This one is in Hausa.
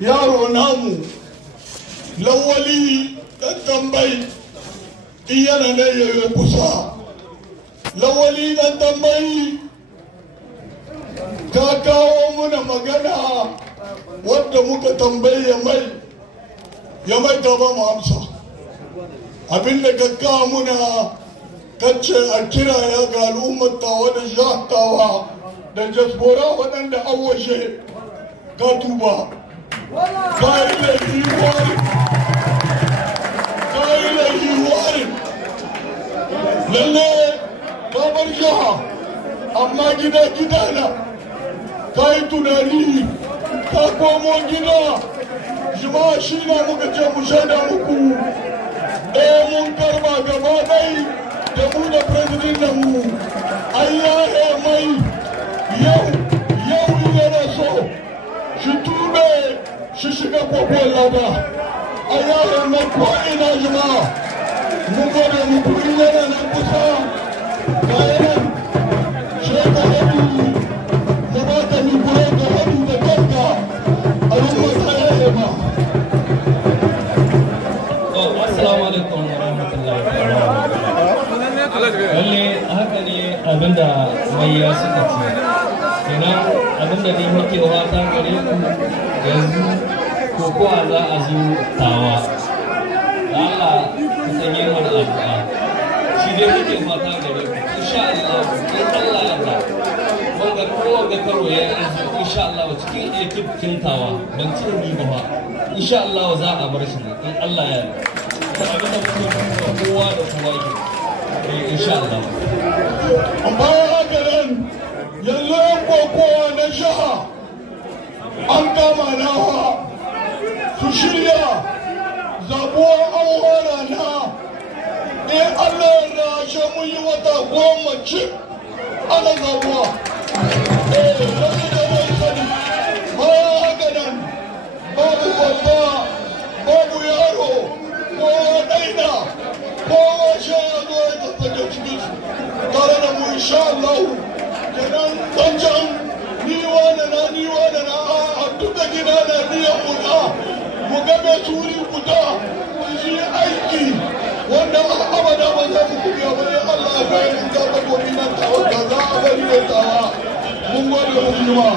yaro namu lawali dan tambayi iyana ne yayi kusa lawali dan tambayi ka kawo muna magana wadda muka tambaye ya mai ta ba mu amsa abinda ka kawo muna kace a kira ya ga al'ummar tawa da shakawa da jasbora waɗanda an washe ka tuba ka yi laifi wari lalle ka bar jiha amma gida na ka yi tunani ka komo gida jama'a shi na muka ce mu shaida muku mun karba gaba ɗai da mu da president da mu an yaye mai yau yana so shi tube shi shiga kokon lada an yaye mai ko'ina jama'a mun gode muku in yana nan kusa ga yanan shekara da ba ta mikuro da hannu da kanka a rubuta yaye ma. Assalamu alaikum wa rahmatullahi wa barakatuh. Lalle haka ne abinda mai ya suka ce. Kenan abinda ne muke wata gare ku yanzu ko kowa za a zo tawa. Da Allah ku sanye mana addu'a. Shi dai muke fata gare ku. Insha Allah in Allah ya ba. Wanga kowanne karo ya yi insha Allah cikin ekip kintawa ban ce ni ba. Insha Allah za a bar shi in Allah ya yi. abin da muke kowa da kowa ke insha Allah. Bayan haka nan yanzu yan kokowa na jiha an kama nawa su shirya zabuwar auhora na in Allah ya rashe mun yi wata 10 cik ana zabuwa. Yanzu da mai sani bayan haka nan babu babba babu yaro kowa ɗaina kowa sha ya zo ya tattake cikinsu tare da mu insha Allah kenan wancan niwa da na a duka gida da biyan guda mu game turi guda su yi aiki wanda abada ba za mu kubiya ba ne Allah ya bayan ta ba gobe nan tawa ka za a bari da tawa mun gode mu